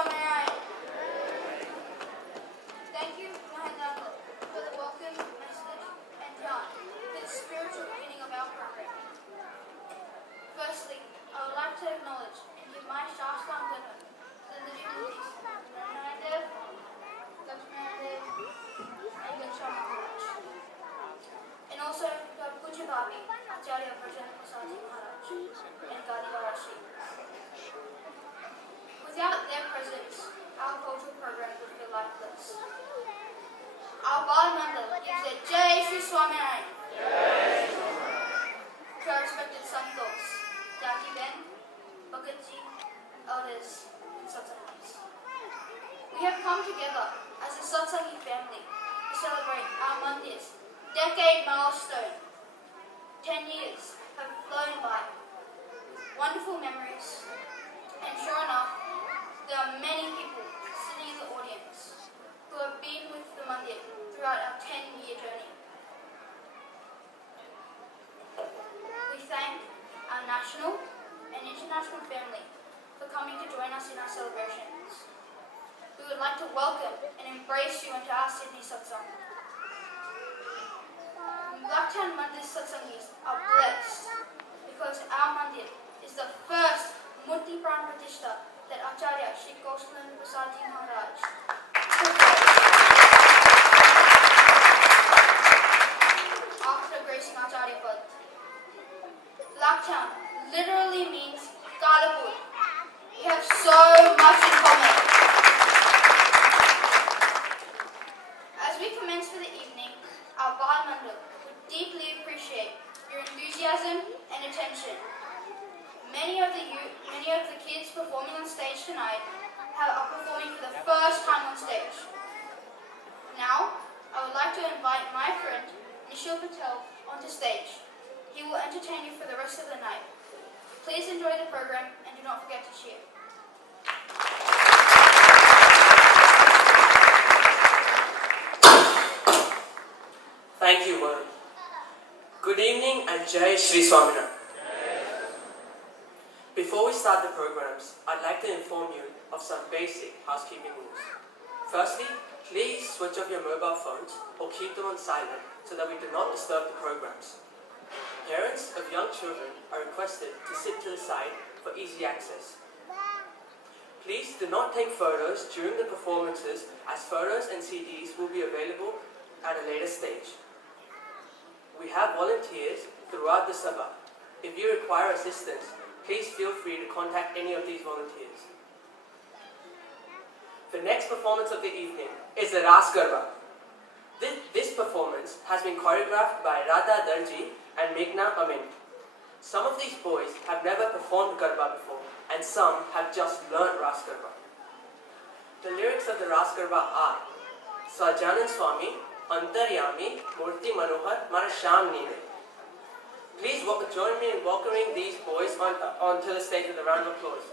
Swaminarayan. Thank you, Mahendra, for the welcome message and John, for the spiritual beginning of our program. Firstly, I would like to acknowledge and give my Shastam Dhanam to the divinities Narayadev, Lakshmanadev, and Gansha Maharaj. And also to Puja Bhabi, Acharya Prajana Prasad Maharaj, and Gadiwara Shri. Without their presence, our cultural program would be lifeless. Our Bal Mandal gives a Jai Shri Swaminarayan to our respected Santos, Daki Ben, Bhagatji, elders, and Satsangis. We have come together as a Satsangi family to celebrate our Mandir's decade milestone. 10 years have flown by with wonderful memories, and sure enough, there are many people sitting in the audience who have been with the Mandir throughout our 10-year journey. We thank our national and international family for coming to join us in our celebrations. We would like to welcome and embrace you into our Sydney Satsang. Blacktown Mandir Satsangis are blessed because our Mandir is the first Murti Pran Pratishta that Acharya Shri Kauslan Prasadji Maharaj after gracing Acharya Pad. Blacktown literally means Kalapur. We have so much in common. As we commence for the evening, our Bal Mandal would deeply appreciate your enthusiasm and attention. Many of the kids performing on stage tonight are performing for the first time on stage. Now, I would like to invite my friend Nishil Patel onto stage. He will entertain you for the rest of the night. Please enjoy the program and do not forget to cheer. Thank you, Varun. Good evening and Jai Shri Swaminarayan. Before we start the programs, I'd like to inform you of some basic housekeeping rules. Firstly, please switch off your mobile phones or keep them on silent so that we do not disturb the programs. Parents of young children are requested to sit to the side for easy access. Please do not take photos during the performances, as photos and CDs will be available at a later stage. We have volunteers throughout the Sabha. If you require assistance, please feel free to contact any of these volunteers. The next performance of the evening is the Ras Garba. This performance has been choreographed by Radha Darji and Meghna Amin. Some of these boys have never performed Garba before, and some have just learned Ras Garba. The lyrics of the Ras Garba are Sajanan Swami, Antaryami, Murti Manohar, Mara Sham Neene. Please join me in welcoming these boys onto the stage with a round of applause.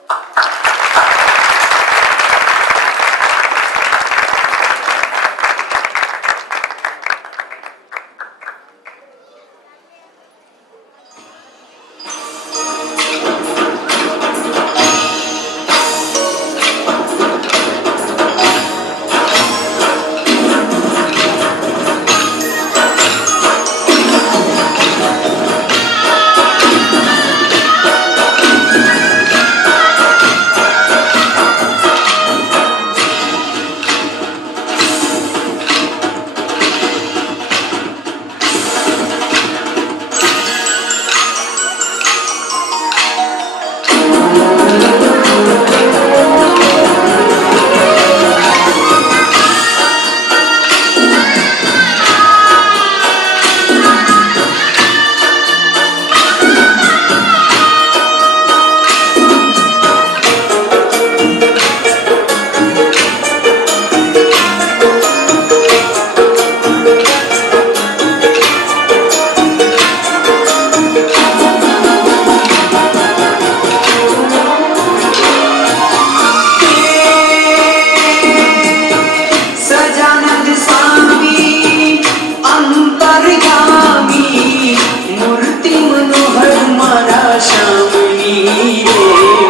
Sham Neene,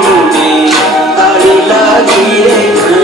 Mune, Tari Lagi Re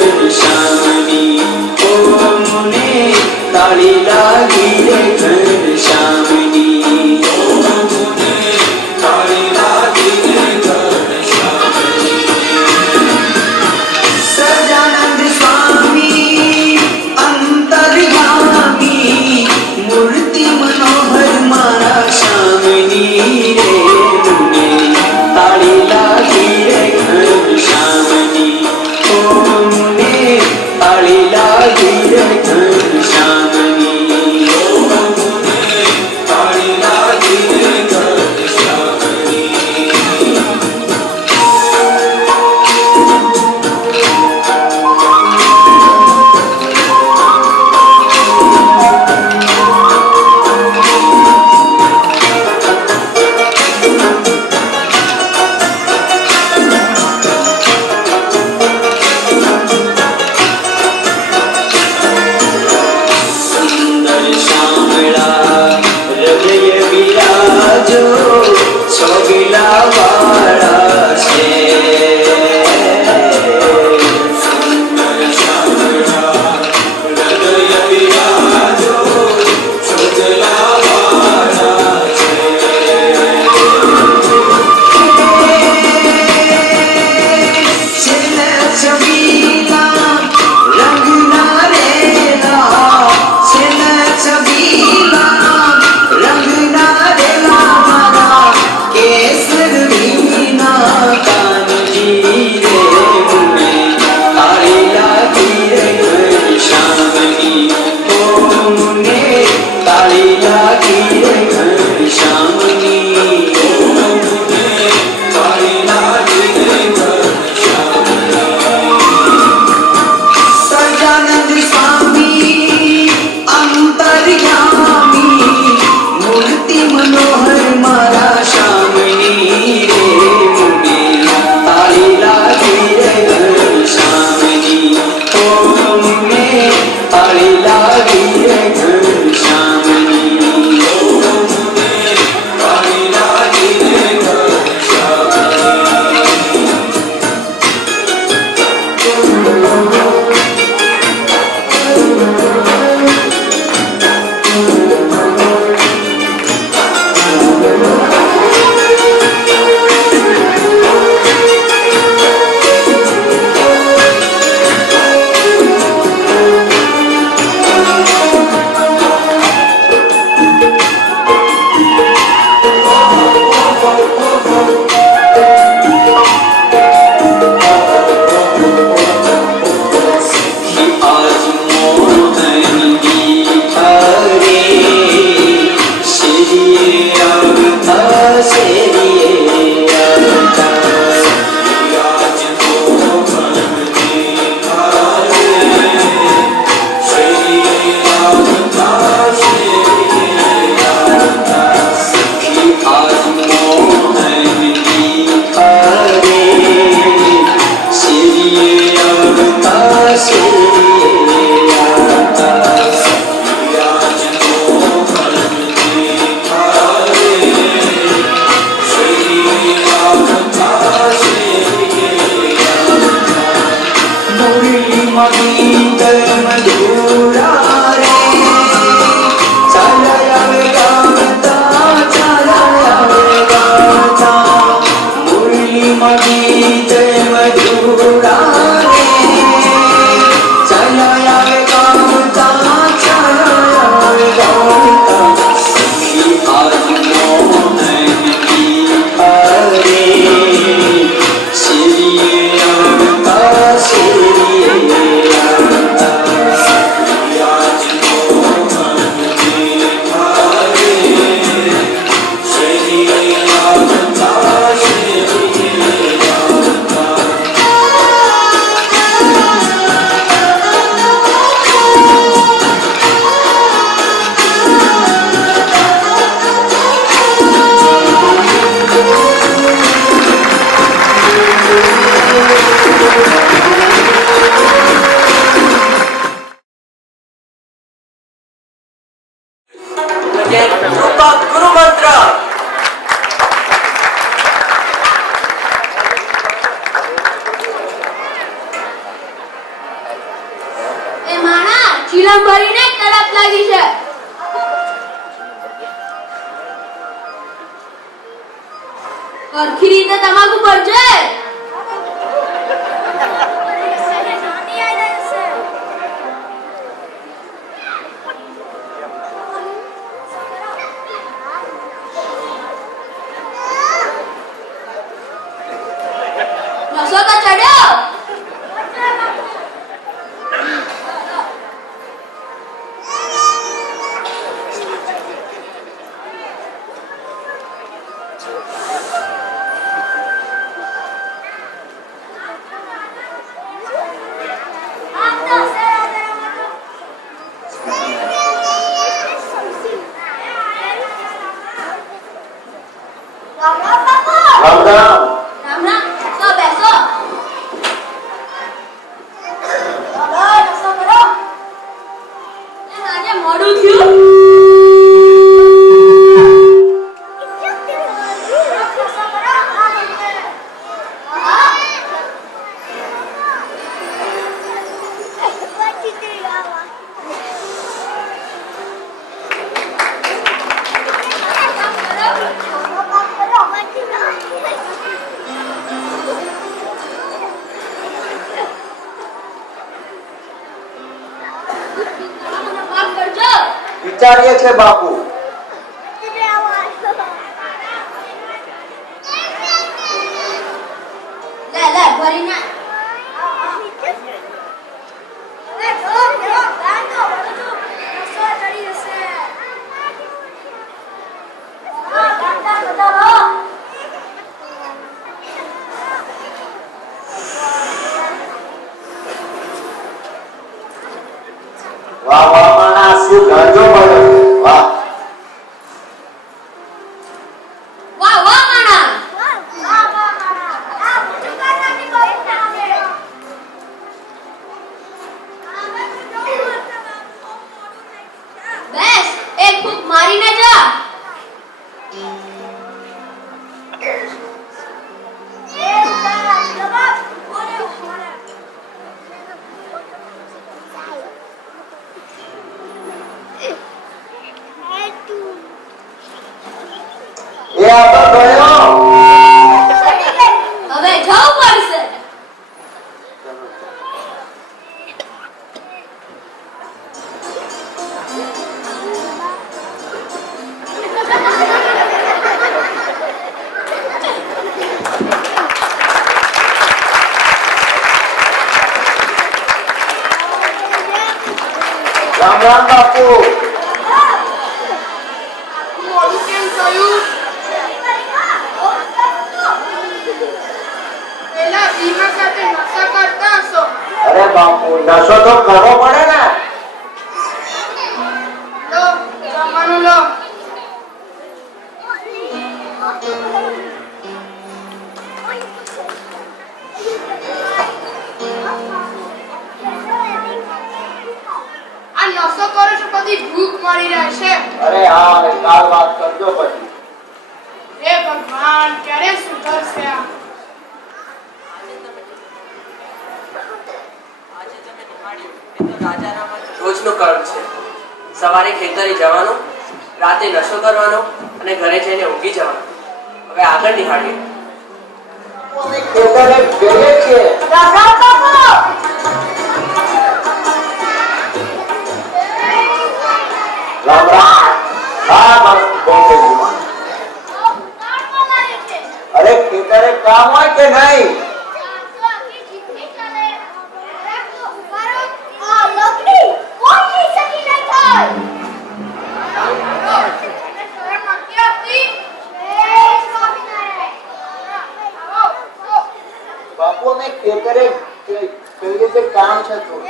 Again, Rupa Guru Mantra. એ માણા ચીલમ ભરીને તરફ લાગી છે. સરખી રીતે તમાકુ ભરજે. નશો તો ચડ્યો. રામ રામ. રામ રામ. સો બેસો. નશો કરો. આજે મોડું થયું. વિચારીએ છે બાપુ. લે લે ભરી ના. વાહ વાહ માણા, શું ગાજો પડ્યો. વાહ. વાહ વાહ માણા. બેસ એક ફૂંક મારીને જા. એ આ તો ગયો. હવે જવું પડશે. રામ રામ બાપુ. મોડું કેમ થયું? પેલા ભીમા સાથે નશા કરતા હશો. અરે બાપુ, નશો તો કરવો પડે ને. લો જમવાનું લો. આ નશો કરો છો પછી ભૂખ મળી રહેશે. અરે હા, કાલ વાત કરજો પછી. હે ભગવાન, ક્યારે સુધરશે આ? આજે તમે નિહાળ્યું એ તો રાજારામનું રોજનું કર્મ છે. સવારે ખેતરે જવાનું, રાતે નશો કરવાનો અને ઘરે જઈને ઊંઘી જવાનું. હવે આગળ નિહાળીએ. અમે ખેતરે જઈએ છીએ. રામ રામ બાપુ. રામ રામ. હા બસ બહુ થઈ ગયું. અરે ખેતરે કામ હોય કે નહીં? બાપુ અમે ખેતરે કહીએ કે કામ છે થોડું.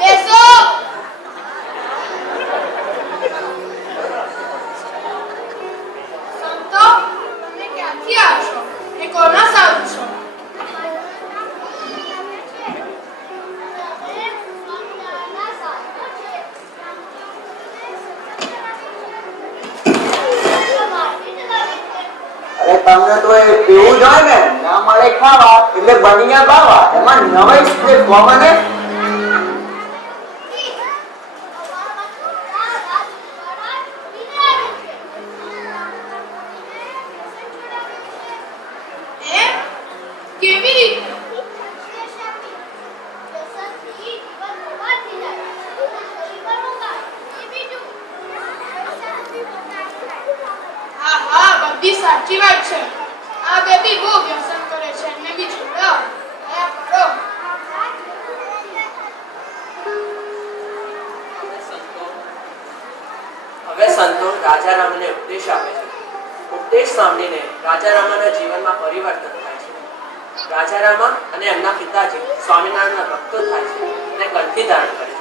બેસો. સંતો, તમે ક્યાંથી આવ્યો છો? એ કોના સારું છો? અરે તમને તો એવું જ હોય ને, ના મળે ખાવા એટલે બનિયા બાવા. એમાં નવાઈ છે કોમન હે. કેવી રીતે? હા હા, બધી સાચી વાત છે. આ બેબી બહુ વ્યસન કરે છે. એમને બી છોડો. દયા કરો. હવે સંતો રાજારામને ઉપદેશ આપે છે. ઉપદેશ સાંભળીને રાજારામના જીવનમાં પરિવર્તન થાય છે. રાજારામા અને એમના પિતાજી સ્વામિનારાયણના ભક્તો થાય છે અને કંઠી ધારણ કરે છે.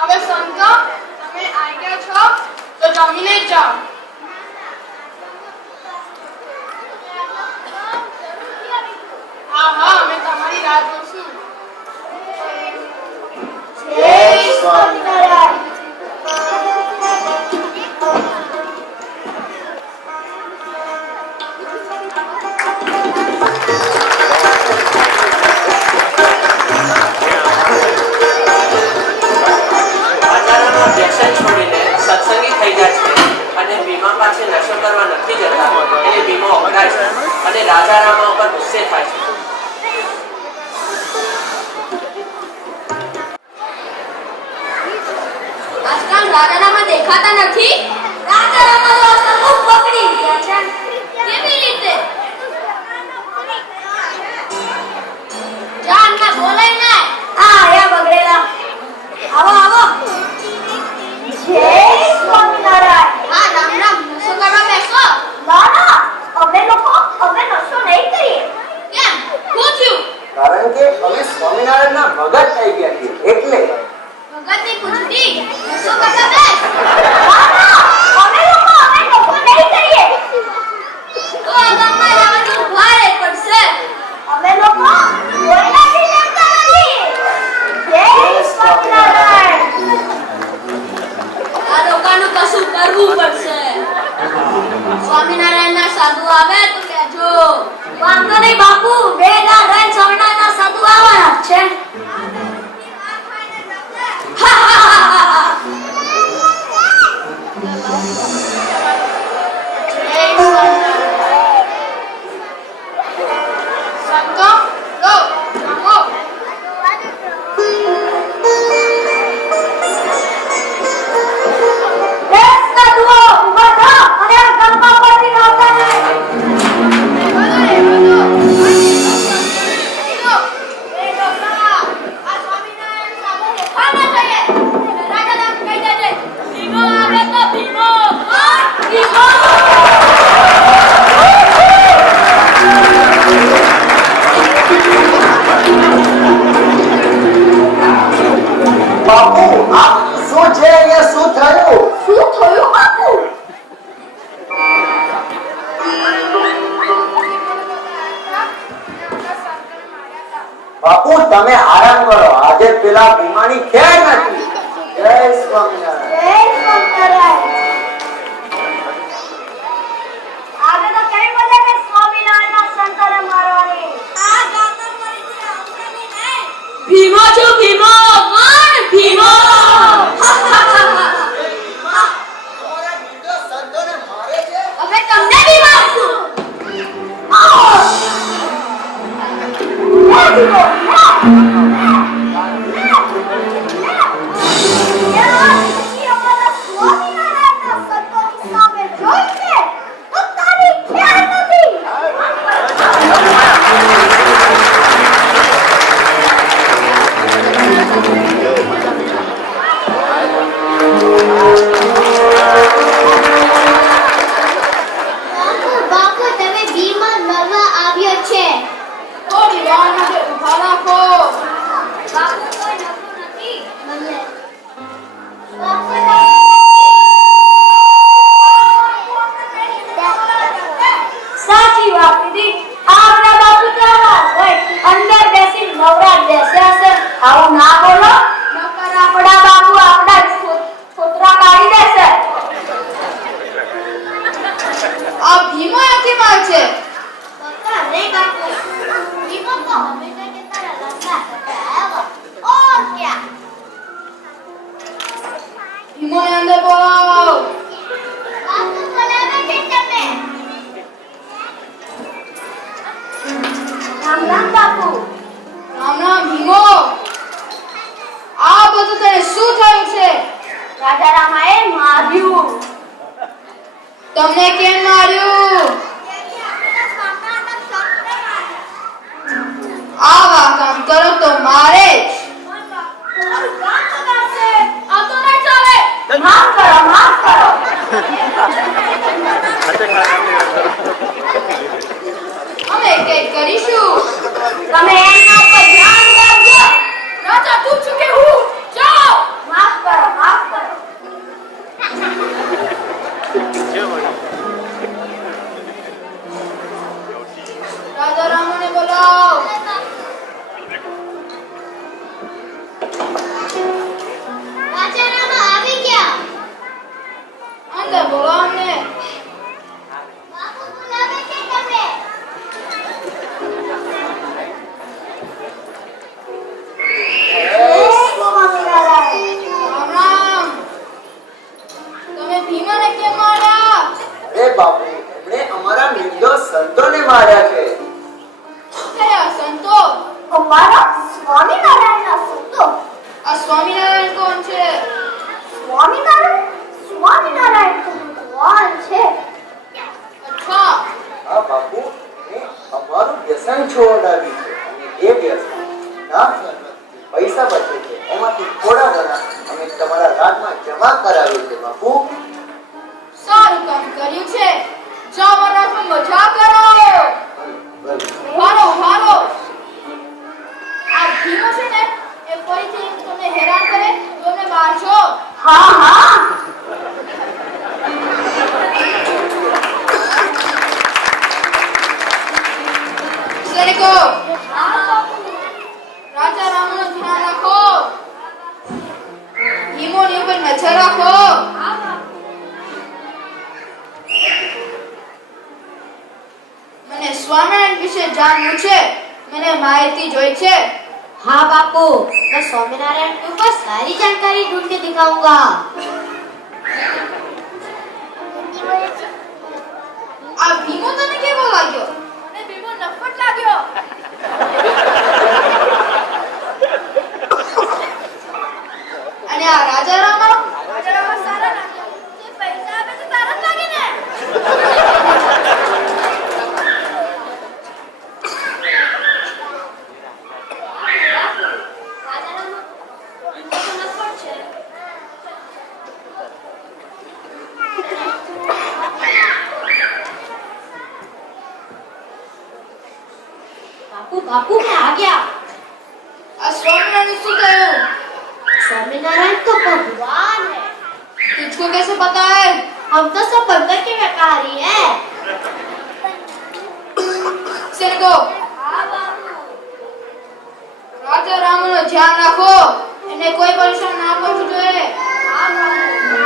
હવે સંતો, તમે આવી ગયા છો તો જમીને જ જાઓ. હા હા, અમે તમારી રાહ જોશું. જય સ્વામિનારાયણ. રાજારામા વ્યસન છોડીને સત્સંગી થઈ જાય છે અને ભીમા પાસે નશો કરવા નથી જતા. એટલે ભીમો અકળાય છે અને રાજારામા ઉપર ગુસ્સે થાય છે. આજકાલ રાજારામા દેખાતા નથી. રાજારામા તો અસમુખ પકડી ગયા છે. કેવી રીતે? જાનમાં બોલાય ના. આયા બગડેલા. આવો આવો. જય સ્વામિનારાયણ. હા રામ રામ. નશો કરવા બેસો. ના ના, અમે લોકો નશો નહીં કરીએ. કેમ? શું થયું? કારણ કે અમે સ્વામિનારાયણના ભગત થઈ ગયા છીએ એટલે. ભગતની પૂછડી. નશો કરવા બેસ. ના ના, અમે લોકો નહીં કરીએ. તો આ ગામમાં રહેવાનું ભારે પડશે. અમે લોકો કોઈનાથી ડરતા નથી. જય સ્વામિનારાયણ. આ લોકોનું કશું કરવું પડશે. સ્વામિનારાયણના સાધુ આવે તો કહેજો. વાંધો નહીં બાપુ, 2 દાન રહીને સ્વામિનારાયણના સાધુ આવવાના જ છે. સંતો, લો, આવો. બાપુ આ શું છે? અહીંયા શું થયું? શું થયું બાપુ? બાપુ તમે આરામ કરો. આજે પેલા બીમારી ખેર નથી. તમે એમના ઉપર ધ્યાન રાખજો. રાજા તું ચૂકે હું જાઓ. માફ કરો, માફ કરો. રાજા રામને બોલાવો. રાજા રામ આવી ગયા. અંદર બોલો અમને. બાપુ બોલાવે છે તમે. રામ રામ. તમે ભીમાને કેમ માર્યા? અરે બાપુ એમણે અમારા નિર્દોષ સંતોને માર્યા છે. કયા સંતો? અમારા સ્વામિનારાયણના સંતો. આ સ્વામિનારાયણ કોણ છે? સ્વામિનારાયણ તો ભગવાન છે. અચ્છા. હા બાપુ એમણે અમારું વ્યસન છોડાવ્યું છે અને એ વ્યસન ના પૈસા બચે છે એમાંથી થોડા ઘણા અમે તમારા રાજમાં જમા કરાવ્યું છે બાપુ. સારું કામ કર્યું છે. જાઓ વરરાજમાં મજા કરો. ઉભારો ઉભારો. આ ભીમો છે ને એ ફરીથી તમને હેરાન કરે તો એમને મારજો. હા હા. સૈનિકો રાજા રામનું ધ્યાન રાખો. ભીમોની ઉપર નજર રાખો. મને સ્વામિનારાયણ વિશે જાણવું છે. મને માહિતી જોઈ છે. हाँ बापू, मैं स्वामीनारायण के ऊपर सारी जानकारी ढूंढ के दिखाऊंगा. આ ભીમો તને કેવો લાગ્યો? મને ભીમો નફટ લાગ્યો. અને આ રાજા રામા સારા લાગ્યા. જે પૈસા આપે તો સારા જ લાગે ને. बापू बापू मैं आ गया. આ સ્વામિનારાયણ શું કહ્યું? स्वामीनारायण तो भगवान है. तुझको कैसे पता है? हम तो सब बंदर के व्यापारी हैं. સૈનિકો हाँ बापू. રાજા રામનું ધ્યાન રાખો. એને કોઈ પરેશાન ના કરવું જોઈએ. हाँ बापू.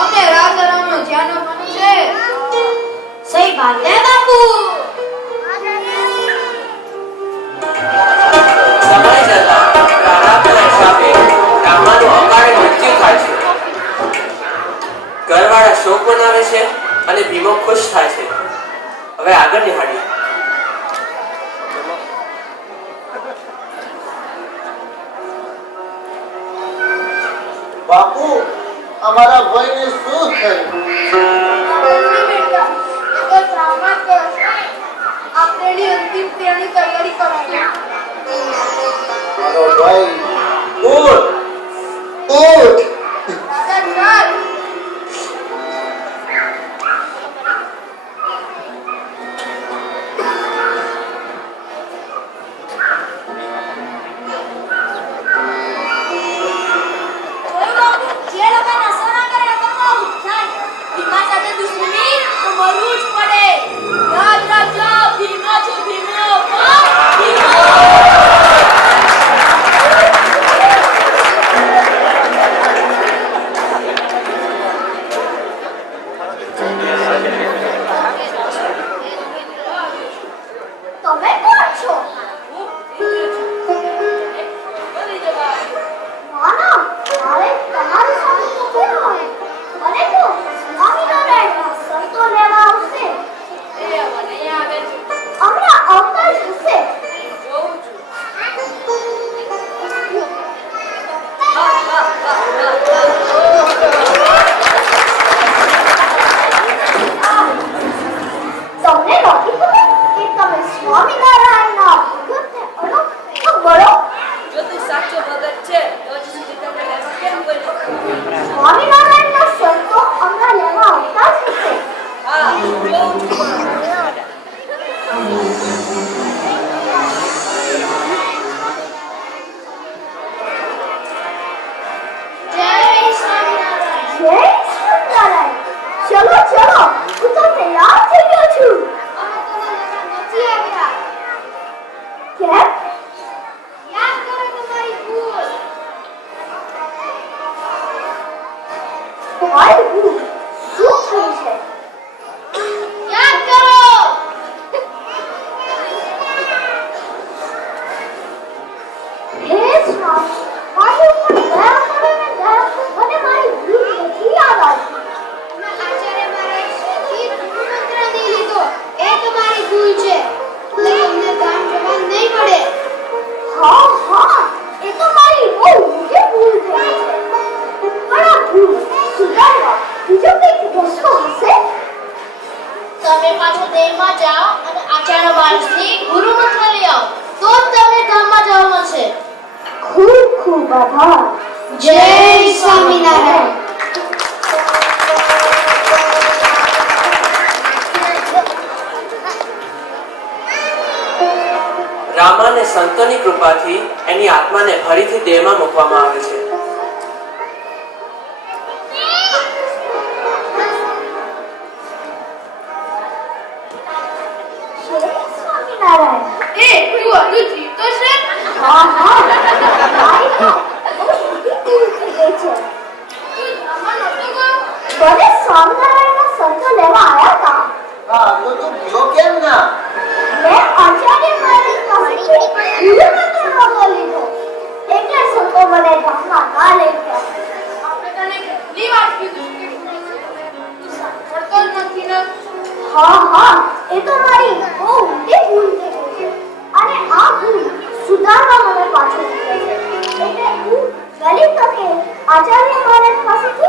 અમને રાજા રામનું ધ્યાન રાખવાનું છે. सही बात है बापू. સમય જતાં પ્રારબ્ધના હિસાબે બ્રાહ્મણનું અકાળે મૃત્યુ થાય છે. ઘરવાળા શોક મનાવે છે અને ભીમો ખુશ થાય છે. હવે આગળ નિહાળીએ. બાપુ અમારા ભાઈને શું થયું? આપણી અંતિમ ક્રિયાની તૈયારી કરવાની. મારો ભાઈ ઉઠ ઉઠ. રાજા ચાલ. જે લોકો નશો ના કરે તો આવું થાય. ભીમા સાથે દુશ્મની તો મરવું જ પડે. યાદ રાખજો, ભીમો છે ભીમો. ભીમો. ઊભા થાઓ. જય સ્વામિનારાયણ. રામા અને સંતોની કૃપાથી એની આત્માને ફરીથી દેહમાં મૂકવામાં આવે છે. જય સ્વામિનારાયણ. એ તું હજુ જીવતો છે? હા હા મારી તો બહુ ઊંધી ઉતરી ગઈ છે. તું આમાં નહોતો ગયો? ભલે સ્વામિનારાયણના સંતો લેવા આવ્યા હતા. હા તો તું ગયો કેમ ના? મેં આચાર્ય મહારાજ પાસેથી વિવેકાનંદ નહોતો લીધો. એટલે સંતો મને ગામમાં ના લઈ ગયા. આપણે તને કેટલી વાર કીધું કે તું સાંભળતો જ નથી ને? હા હા એ તો મારી બહુ ઊંડી ભૂલ થઈ ગઈ છે. અને આ ભૂલ સુધારવા મને પાછું નીકળે છે. એટલે હું વહેલી તકે આચાર્ય મહારાજ પાસેથી